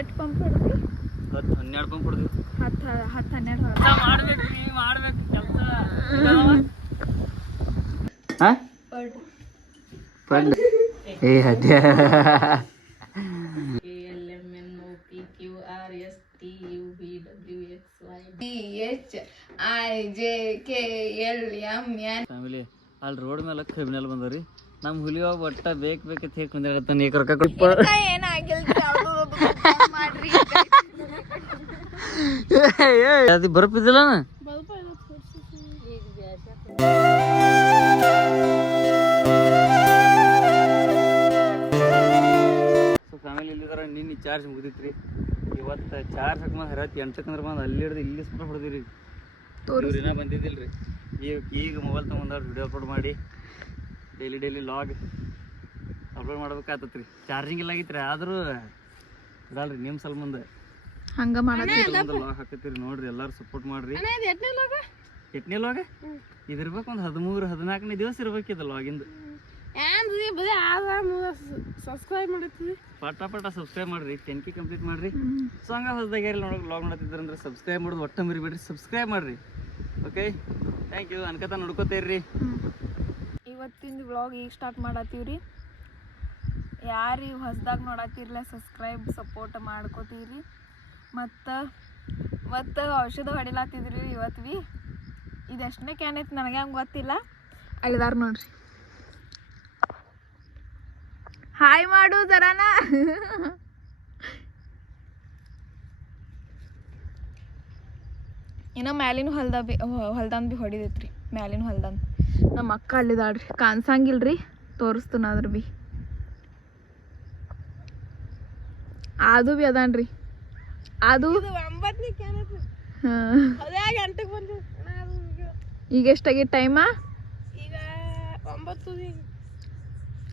ಎಷ್ಟು pump ಹೊಡ್ರಿ? 10-12 pump ಹೊಡ್ದಿವಿ. 10-12 ಮಾಡ್ಬೇಕು ಕೆಲಸ. ಪಡ್ ಏ ಅದ್ಯಾ ಫ್ಯಾಮಿಲಿ ಅಲ್ಲಿ ರೋಡ್ ಮೇಲೆ ಕಬ್ಬಿನಲ್ಲಿ ಬಂದವ್ರಿ. ನಮ್ಮ ಹುಲಿ ಹೋಗಿ ಒಟ್ಟ ಬೇಕಂತ ಹೇಳಿ ಕುಂದಾಡತ್ತಾನ. ಈಗ ರೊಕ್ಕ ಕೊಟ್ಟು ಅದು ಬರಪಿದ್ದಿಲ್ಲ ಫ್ಯಾಮಿಲಿ ಇಲ್ಲಿದಾರ. ನಿನ್ನೆ ಚಾರ್ಜ್ ಮುಗಿದಿತ್ರಿ. ಇವತ್ತು ಚಾರ್ಜ್ ಹಾಕಿ ರಾತ್ರಿ 8 ಬಂದು ಅಲ್ಲಿ ಹಿಡ್ದು ಇಲ್ಲಿ ಸ್ಪೀಡ್ ಹೊಡೆದಿರಿ. ಇವ್ರಿನ ಬಂದಿದ್ದಿಲ್ರಿ. ಈಗ ಮೊಬೈಲ್ ತೊಗೊಂಡವ್ರು ವಿಡಿಯೋ ಅಪ್ಲೋಡ್ ಮಾಡಿ ಡೈಲಿ ಲಾಗ್ ಅಪ್ಲೋಡ್ ಮಾಡ್ಬೇಕಾಗ್ತತ್ರಿ. ಚಾರ್ಜಿಂಗ್ ಇಲ್ಲ ಆಗಿತ್ರಿ, ಆದರೂ ಇದಲ್ರಿ ನಿಮ್ಮ ಸಲ ಮುಂದೆ ಹಂಗ ಲಾಗ್ ಹಾಕತ್ತೀರಿ ನೋಡ್ರಿ. ಎಲ್ಲರೂ ಸಪೋರ್ಟ್ ಮಾಡ್ರಿ. ಎಟ್ನೇ ಲಾಗ ಇದಿರ್ಬೇಕು ಒಂದು 13-14 ದಿವಸ ಇರ್ಬೇಕಿದ ಲಾಗಿಂದ. ಪಟ ಸಬ್ಸ್ಕ್ರೈಬ್ ಮಾಡ್ರಿ. 10K ಕಂಪ್ಲೀಟ್ ಮಾಡ್ರಿ. ಸೊ ಹಂಗ ಹೊಸದಾಗಿ ಯಾರು ಲಾಗ್ ನೋಡ್ತಿದ್ರಂದ್ರೆ ಸಬ್ಸ್ಕ್ರೈಬ್ ಮಾಡೋದು ಒಟ್ಟ ಮರಿಬೇಡ್ರಿ. ಸಬ್ಸ್ಕ್ರೈಬ್ ಮಾಡ್ರಿ. Okay, thank you. ಅನ್ಕತ ನೋಡ್ಕೋತೀರಿ. ಇವತ್ತಿನ ವ್ಲಾಗ್ ಈಗ ಸ್ಟಾರ್ಟ್ ಮಾಡತ್ತೀವ್ರಿ. ಯಾರು ಹೊಸದಾಗ ನೋಡತ್ತಿರ್ಲ ಸಬ್ಸ್ಕ್ರೈಬ್ ಸಪೋರ್ಟ್ ಮಾಡ್ಕೋತೀರಿ. ಮತ್ತು ಔಷಧ ಹೊಡಿಲಾತಿದ್ರಿ ಇವತ್ತು ಭೀ. ಇದೆಷ್ಟನೇ ಕ್ಯಾನ್ ಐತಿ ನನಗೆ ಹಂಗೆ ಗೊತ್ತಿಲ್ಲ. ಅಲ್ಲಿದಾರ ನೋಡ್ರಿ. ಹಾಯ್ ಮಾಡು ಜರಾನ. ಇನ್ನು ಮ್ಯಾಲಿನ ಹೊಲ್ದಾನ್ ಭೀ ಹೊಡಿದೈತ್ರಿ. ಮ್ಯಾಲಿನ ಹೊಲ್ದಾನ್ ನಮ್ಮ ಅಕ್ಕ ಅಲ್ಲಿದಾಳ್ರಿ. ಕಾಣ್ಸಂಗಿಲ್ರಿ, ತೋರಿಸ್ತಾನ ಅದ್ರ ಭೀ. ಅದು ಭೀ ಅದಾನ್ರಿ. ಅದು ಈಗ ಎಷ್ಟಾಗಿ ಟೈಮ?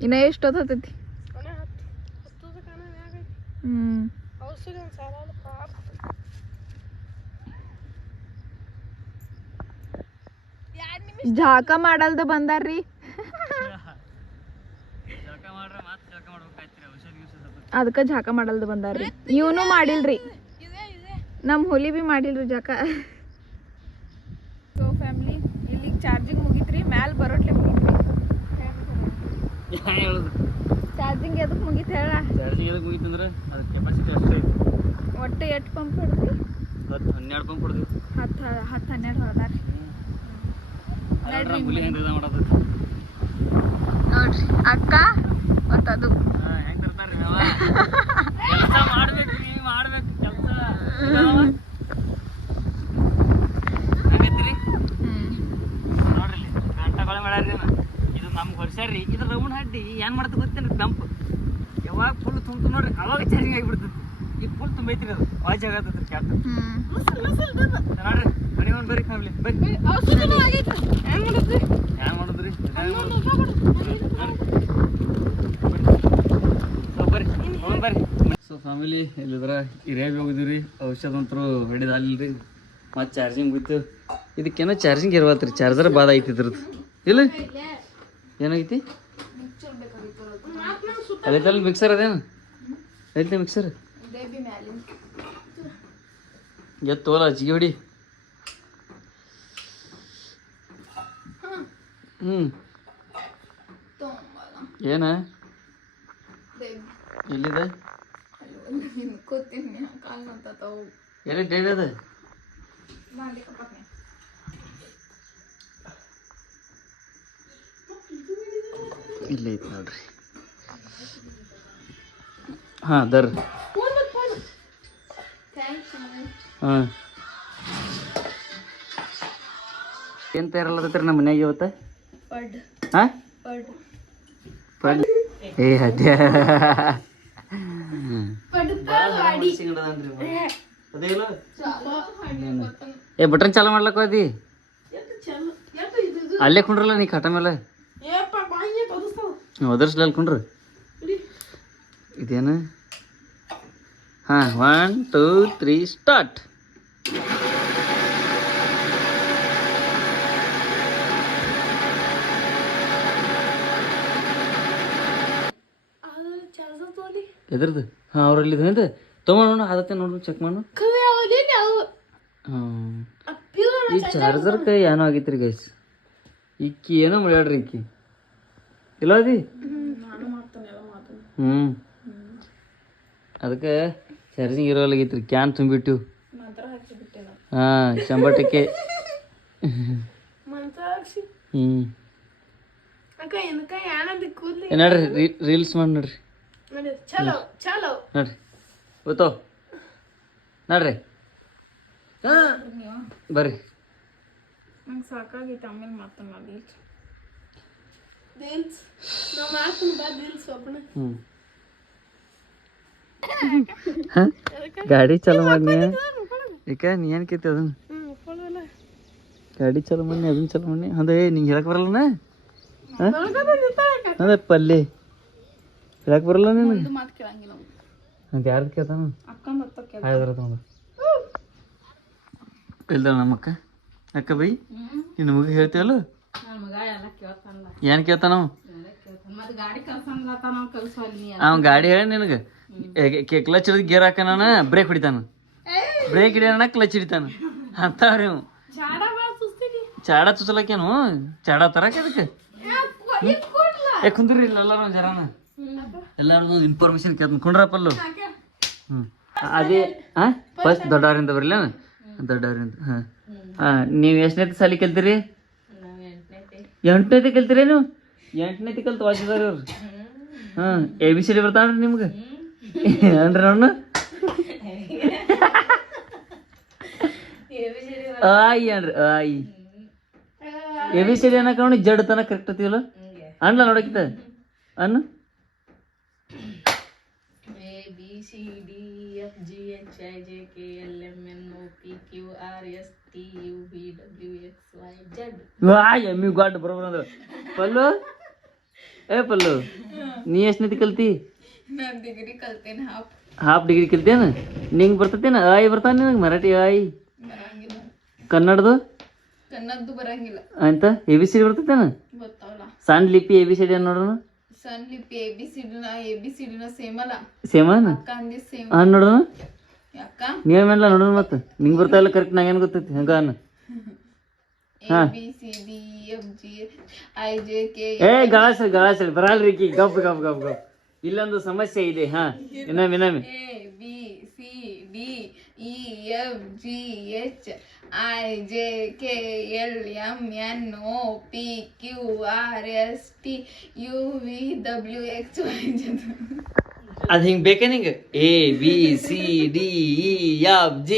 ಇನ್ನ ಎಷ್ಟು ಹೊತ್ತೈತಿ? ಜಾಕ ಮಾಡಲ್ದ ಬಂದಾರ್ರಿ. ಅದಕ್ಕೆ ಜಾಕ ಮಾಡಲ್ದ ಬಂದಾರ್ರಿ. ಇವನು ಮಾಡಿಲ್ರಿ, ನಮ್ಮ ಹುಲಿ ಭೀ ಮಾಡಿಲ್ರಿ ಜಾಕ. ಸೊ ಫ್ಯಾಮಿಲಿ ಇಲ್ಲಿಗೆ ಚಾರ್ಜಿಂಗ್ ಮುಗಿತ್ರಿ. ಮ್ಯಾಲ ಬರೋಟ್ಲೆ ಮುಗಿತ್ರಿ. ಚಾರ್ಜಿಂಗ್ ಎದಕ್ಕೆ ಮುಗಿತು ಹೇಳ? ಚಾರ್ಜಿಂಗ್ ಎದಕ್ಕೆ ಮುಗಿತಂದ್ರೆ ಅದು ಕೆಪಾಸಿಟಿ ಅಷ್ಟೇ ಐತಿ. ಒಟ್ಟು ಎಷ್ಟು ಪಂಪ್ ಹೊಡ್ರಿ? 10-12 ಪಂಪ್ ಹೊಡ್ದಿವಿ. 10-12 ಹೊಡ್ದಾರಿ. ಹುಲಿ ಹೆಂಗೆ ಮಾಡೋದು ನೋಡ್ರಿ ಅಕ್ಕ. ಮತ್ತದು ಹೆಂಗ್ ತರ್ತಾರ್ರಿ ಕೆಲಸ ಮಾಡ್ಬೇಕು ಕೆಲಸ ಆಗೈತ್ರಿ. ನೋಡ್ರಿ ಗಂಟೆಗಳು ಮಾಡ್ಯಾರ್ರಿ. ಇದು ನಮ್ಗೆ ಹೊರ್ಸ್ಯಾರ್ರಿ. ಇದು ರೌಂಡ್ ಹಡ್ಡಿ ಏನ್ ಮಾಡ್ತ ಗೊತ್ತೇನ್ರಿ? ಪಂಪ್ ಯಾವಾಗ ಫುಲ್ ತುಂಬ ನೋಡ್ರಿ ಅವಾಗ ಚಾರ್ಜಿಂಗ್ ಆಗಿಬಿಡ್ತೈತಿ. ಈಗ ಫುಲ್ ತುಂಬೈತ್ರಿ. ಅದು ವಾಜ್ ಆಗತ್ತೈತ್ರಿ ಕ್ಯಾಪ್. ನೋಡ್ರಿ ಬರೀ ಒಂದು ಬರ್ರಿ ಫ್ಯಾಮಿಲಿ ಬರ್ರಿ. ಏನ್ ಮಾಡುದ್ರಿ? ಬರ್ರಿ. ಸೊ ಫ್ಯಾಮಿಲಿ ಇಲ್ಲಿದ್ರ ಹಿರಿಯಾಗಿ ಹೋಗಿದ್ವಿ. ಔಷಧ ಅಂತರೂ ಹೊಡಿದ ಅಲ್ಲಿರಿ. ಮತ್ತು ಚಾರ್ಜಿಂಗ್ ಬಿತ್ತು. ಇದಕ್ಕೇನೋ ಚಾರ್ಜಿಂಗ್ ಇರ್ವತ್ರಿ. ಚಾರ್ಜರ್ ಬಾದ ಐತಿ ಇದ್ರದ್ದು. ಇಲ್ಲ ಏನಾಗೈತಿ? ಅದೈತಲ್ಲಿ ಮಿಕ್ಸರ್ ಅದೇನು ಐತಿ? ಮಿಕ್ಸರ್ ಎತ್ತೋಲ ಜಿಗಿ ಹೊಡಿ. ಏನ ಎಲ್ಲಿದೆ? ಎಲ್ಲಿ ಡೇಟ್ ಅದ? ಇಲ್ಲೇ ಐತಿ ನೋಡ್ರಿ. ಹಾಂ ದರ್. ಹಾಂ ಏನು ತಯಾರಲ್ಲತ್ರಿ ನಮ್ಮ ಮನ್ಯಾಗ ಇವತ್ತು? ಹಾಂ ಪಡ್ ಏ ಅದ್ಯಾ ಏ ಬಟನ್ ಚಾಲು ಮಾಡ್ಲಕ್ಕ ಹೋದಿ? ಅಲ್ಲೇ ಕುಂಡ್ರಲ್ಲ ನೀ ಕಟ ಮೇಲೆ ಒದರ್ಸ್ಲಲ್ಲಿ ಕುಂಡ್ರು. ಇದೇನು? ಹಾಂ 1 2 3 ಸ್ಟಾರ್ಟ್. ಎದ್ರದ್ದು? ಹಾಂ ಅವ್ರಲ್ಲಿ ಅಂತ ತಗೊಂಡು ಅದತ್ತೆ ನೋಡ್ರಿ ಚೆಕ್ ಮಾಡು. ಈ ಚಾರ್ಜರ್ ಕೈ ಏನೋ ಆಗೈತ್ರಿ ಗೈಸ್. ಇಕ್ಕಿ ಏನೋ ಮಾಡ್ಯಾಡ್ರಿ ಇಕ್ಕಿ ಇಲ್ಲ ಅದಿ. ಅದಕ್ಕೆ ಚಾರ್ಜಿಂಗ್ ಇರೋಲಾಗೈತ್ರಿ. ಕ್ಯಾನ್ ತುಂಬಿಟ್ಟು ಹಾ 100%. ನೋಡ್ರಿ ರೀಲ್ಸ್ ಮಾಡಿ ನೋಡ್ರಿ ನೋಡ್ರಿ ಗೊತ್ತೋ ನೋಡ್ರಿ ಬರ್ರಿ. ನಂಗೆ ಸಾಕಾಗೈತೆ ಆಮೇಲೆ ಮಾತನಾಡಿ. ಗಾಡಿ ಚಾಲು ಮಾಡಿ ಈಗ ನೀ ಏನ್ ಕೇತಿ ಅದನ್ನ ಗಾಡಿ ಚಾಲು ಮಾಡಿ ಅದನ್ನ ಚಾಲು ಮಾಡಿ. ಅದೇ ನಿಂಗೆ ಹೇಳಕ್ ಬರಲ್ಲನ ಅದೇ ಪಲ್ಲೆ ಹೇಳಕ್ ಬರಲ್ಲ ನಿನಗೆ. ಮಾತು ಕೇಳಂಗಿಲ್ಲ ಅಂತ ಯಾರ್ದು ಕೇಳ್ತಾನ ಅಕ್ಕ ಆಯ್ದ್ರ ತಗೊಂಡು ಇಲ್ದ ನಮ್ಮಕ್ಕ ಅಕ್ಕ ಬೈ ನಿನ್ನ ಮಗ ಹೇಳ್ತೇವಲ್ಲ ಏನ್ ಕೇಳ್ತಾನ ಅವ ಗಾಡಿ ಹೇಳಿ ನಿನಗೆ ಕ್ಲಚ್ ಹಿಡಿದು ಗೇರ್ ಹಾಕನ ಬ್ರೇಕ್ ಹೊಡಿತಾನ. ಬ್ರೇಕ್ ಹಿಡಿಯೋಣ ಕ್ಲಚ್ ಹಿಡಿತಾನ ಅಂತವ್ರಿ ಇವ್. ಚಾಡ ಚುಚ್ಚಲಕ್ಕೇನು ಚಾಡ ತರಕ ಅದಕ್ಕೆ ಕುಂದ್ರಿ ಇಲ್ಲ ಎಲ್ಲಾರು ಒಂದ್ ಜರಾನ ಎಲ್ಲಾರು ಇನ್ಫಾರ್ಮೇಶನ್ ಕೇಳ್ತಾನ ಕುಂಡ್ರಪ್ಪಲ್ಲು. ಅದೇ ಫಸ್ಟ್ ದೊಡ್ಡವರಿಂದ ಬರ್ಲೇನ ದೊಡ್ಡವರಿಂದ. ನೀವು ಎಷ್ಟನೇತಿ ಸಾಲಿ ಕಲ್ತೀರಿ? 8ನೇತಿ ಕಲ್ತೀರಿ ನೀವು? 8ನೇತಿ ಕಲ್ತು ವಾಚಿದಾರ ಅವ್ರು. ABCD ಬರ್ತಾವ್ರಿ ನಿಮ್ಗೆ ಅನ್ರಿ ಅವನು ಆಯಿ ಅನ್ರಿ ಆಯಿ ABCD ಅನ್ನಕ ಅವ್ನು ಜಡ್ ತನ ಕರೆಕ್ಟ್ ಅತಿವಲ್ಲ ಅನ್ಲ ನೋಡಕಿತ ಅನ್ನು ಎಮ್ಮಿ ಗಾಡ್ ಬರೋಬರ್ ಅಂದ್ರ ಪಲ್ಲು. ಪಲ್ಲು ನೀ ಎಷ್ಟನೇತಿ ಕಲ್ತಿ? ಡಿಗ್ರಿ ಕಲ್ತೇನೆ ಹಾಫ್ ಡಿಗ್ರಿ ಕಲ್ತೇನ? ನಿಂಗೆ ಬರ್ತತೇನ ಆಯಿ ಬರ್ತಾನ ನಿನಗೆ ಮರಾಠಿ ಆಯಿ? ಕನ್ನಡದು ಬರಂಗಿಲ್ಲ ಅಂತ ABCD ಬರ್ತತೇನ? ಸಣ್ಣ ಲಿಪಿ ABCD ನೋಡೋಣ. ಸಣ್ಣ ಲಿಪಿ ABCD ಸೇಮನ ನೋಡೋಣ. ಯಾಕ ನೀವೇನಲ್ಲ ನೋಡೋಣ ಮತ್ತೆ ನಿಂಗೆ ಬರ್ತಾ ಇಲ್ಲ ಕರೆಕ್ಟ್ ನಂಗೇನು ಗೊತ್ತೈತಿ ಹಂಗ ಅನ್ನ. ಗಾಳಸರಿ ಬರಲ್ರಿ ಗಪ್ ಗಪ್ ಗಪ್ ಗಪ್. ಇಲ್ಲೊಂದು ಸಮಸ್ಯೆ ಇದೆ. ಇನ್ನೊಮ್ಮೆ ಅದ್ ಹಿಂಗ್ ಬೇಕ ನಿಂಗೆ ABCD EFG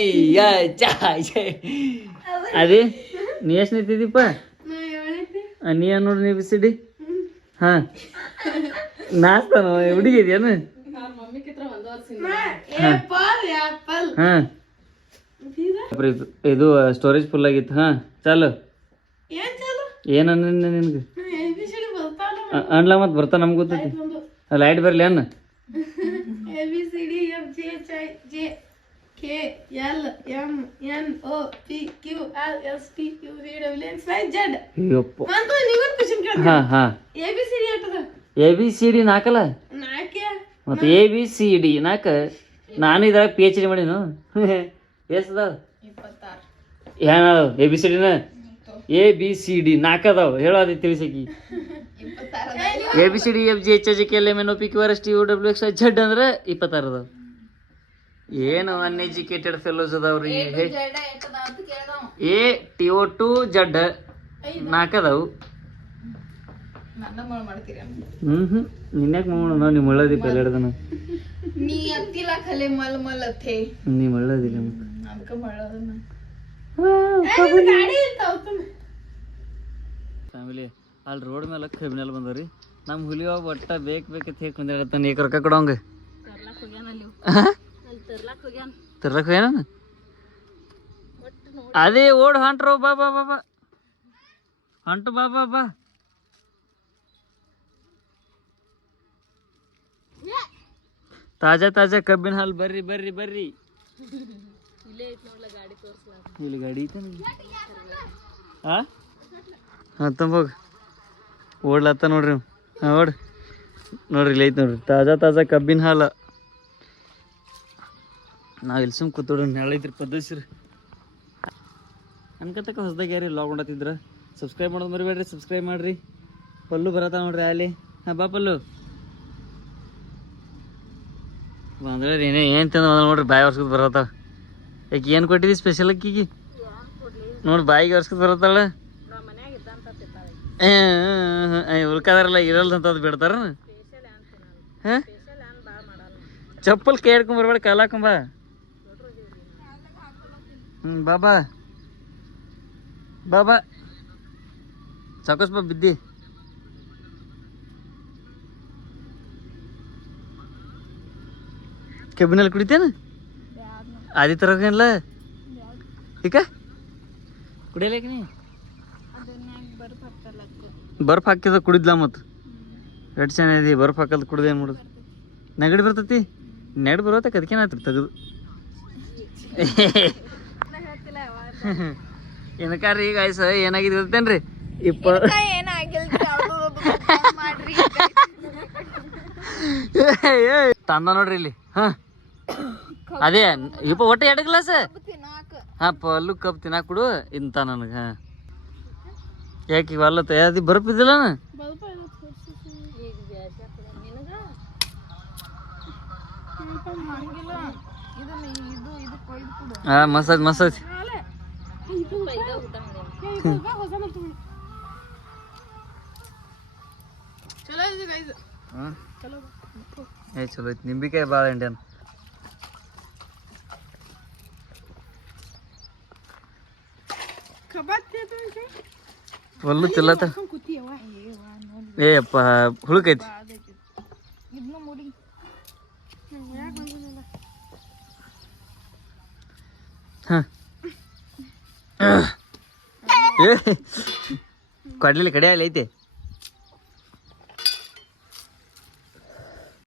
ಅದೇ ನೀ ಎಷ್ಟು ನಿಂತಿದ್ದೀಪ? ನೀ ನೋಡ್ರಿ ABCD. ನಾಚ್ತಾನ ಹುಡುಗಿದ್ಯಾನು? ಇದು ಸ್ಟೋರೇಜ್ ಫುಲ್ ಆಗಿತ್ತು. ಚಾಲು ಏನನ್ನ ನಿನ್ಗೆ ಅನ್ಲ ಮತ್ ಬರ್ತಾ ನಮ್ಗೆ ಗೊತ್ತೈತಿ. ಲೈಟ್ ಬರ್ಲಿ ಅನ್ನ ABCD ನಾಕಲ್ಲ ಮತ್ತೆ ABCD ನಾಕ. ನಾನು ಇದ್ರಾಗ PhD ಮಾಡೀನು. ಎಷ್ಟದಾವ ಏನಾವ ABCDನ? ABCD ನಾಕದಾವ ಹೇಳೋದಿ ತಿಳಿಸಕಿ. ABCD EFG HIJ KL MN O P Q R S T U W X Y Z ಅಂದ್ರೆ 26 ಅದಾವ. ಏನು ಅನ್ಎಜುಕೇಟೆಡ್ ಫೆಲೋಸ್ ಅದಾವ್ರಿ. ATO2 Z ನಾಕದಾವು. ನಿನ್ಯಾಕ ಮಾಡೋಣ ನೀವು ಮಳ್ಳದಿ ಪೆಲ್ಲಡ್ದನ ನೀ ಅತ್ತಿಲ್ಲ ಖಲೆ ಮಲ್ ಮಲ್ ಅಥೆ ನೀ ಮಳ್ಳದಿಲ್ಲ ಅದಕ್ಕೆ ಮಳ್ಳದನ ಫ್ಯಾಮಿಲಿ ಅಲ್ಲಿ ರೋಡ್ ಮೇಲೆ ಕಬ್ಬಿನಲ್ಲಿ ಬಂದವ್ರಿ. ನಮ್ಮ ಹುಲಿಯೋ ಒಟ್ಟ ಬೇಕಂತ ಹೇಗೆ ಕುಂದಾಡತ್ತಾನ. ಈಗ ರೊಕ್ಕ ಕೊಡೋಂಗ ತರ್ಲಕ್ ಹೋಗ್ಯಾನ. ಅದೇ ಓಡ್ ಹೊಂಟ್ರು ಬಾ ಬಾ ಬಾ ಬಾ ಹೊಂಟು ಬಾ ಬಾ ಬಾ. ತಾಜಾ ತಾಜಾ ಕಬ್ಬಿನ ಹಾಲು ಬರ್ರಿ ಬರ್ರಿ ಬರ್ರಿ. ಇಲ್ಲಿ ಗಾಡಿ ಐತೆ ತಂಬೋಗ ಓಡ್ಲತ್ತ ನೋಡ್ರಿ. ಓಡ್ ನೋಡ್ರಿ ಇಲ್ಲಿ ಐತೆ ನೋಡ್ರಿ ತಾಜಾ ತಾಜಾ ಕಬ್ಬಿನ ಹಾಲು. ನಾವು ಇಲ್ಲಿ ಸುಮ್ ಕೂತೋಡು ನೆಳೈತ್ರಿ ಪದ್ದಸ್ರಿ ಅನ್ಕತಕ್ಕ ಹೊಸ್ದಾಗ ಯಾರಿ ಲಾಗ್ ಮಾಡತ್ತಿದ್ರ ಸಬ್ಸ್ಕ್ರೈಬ್ ಮಾಡೋದು ಮರಿಬೇಡ್ರಿ ಸಬ್ಸ್ಕ್ರೈಬ್ ಮಾಡ್ರಿ ಪಲ್ಲು ಬರತ್ತ ನೋಡ್ರಿ ಅಲ್ಲಿ ಹಾಂ ಬಾ ಪಲ್ಲು ಬಂದ್ರೆ ಏನು ತಿಂದ ನೋಡ್ರಿ ಬಾಯಿ ವರ್ಷಕ್ಕೆ ಬರತ್ತಾಳ ಯಾಕೆ ಏನು ಕೊಟ್ಟಿದ್ದಿ ಸ್ಪೆಷಲ್ ಅಕ್ಕಿಗೆ ನೋಡಿ ಬಾಯಿಗೆ ವರ್ಷಕ್ಕೆ ಬರತ್ತಾಳ ಉಳ್ಕದಾರಲ್ಲ ಇರಲ್ದಂತದ್ ಬಿಡ್ತಾರ ಹಾಂ ಚಪ್ಪಲ್ ಕೈ ಹಿಡ್ಕೊಂಡ್ ಬರ್ಬೇಡ ಕಾಲ ಹಾಕೊಂಬ ಬಾಬಾ ಬಾಬಾ ಸಾಕೋಸ್ ಬಾ ಬಿದ್ದಿ ಕೆಬಿನಲ್ಲಿ ಕುಡಿತೇನ ಆದಿ ತರಲ್ಲ ಈಗ ಕುಡಿಯಲೇಕ ನೀ ಬರ್ಫ್ ಹಾಕಿದ ಕುಡಿದ್ಲ ಮತ್ತು ಎಷ್ಟು ಚೆನ್ನಾಗಿದೆ ಬರ್ಫ್ ಹಾಕಲ್ದು ಕುಡ್ದು ಏನು ಮಾಡೋದು ನೆಗಡಿ ಬರ್ತೈತಿ ನೆಗಡಿ ಬರೋತಕ್ಕೆ ಅದಕ್ಕೇನಾಯ್ತು ತೆಗೆದು ಏನಕ್ಕಾರಿ ಈಗ ಆಯ್ಸ ಏನಾಗಿದೆ ಗೊತ್ತೇನ್ರಿ ತಂದ ನೋಡ್ರಿ ಇಲ್ಲಿ ಹಾ ಅದೇ ಇಪ್ಪ ಒಟ್ಟು 2 ಗ್ಲಾಸ್ ಹಾ ಪಲ್ಲು ಕಪ್ ತಿನ್ನಾಕ ಕೊಡು ಇಂತ ನನಗೆ ಹಾ ಯಾಕೆ ಈಗ ಅಲ್ಲತ್ತ ಯಾವ್ದು ಬರ್ಪಿದ್ದಿಲ್ಲ ಹಾ ಮಸಾಜ್ ಮಸಾಜ್ ಚಲೋ ಐತಿ ನಿಂಬಿಕಾಯಿ ಭಾಳ ಇಂಡಿಯನ್ ಒಲ್ಲು ತಿಲ್ಲತ್ತ ಏಪ್ಪ ಹುಳುಕೈತಿ ಕೊಡ್ಲಿಲ್ಲ ಕಡೆ ಅಲ್ಲಿ ಐತೆ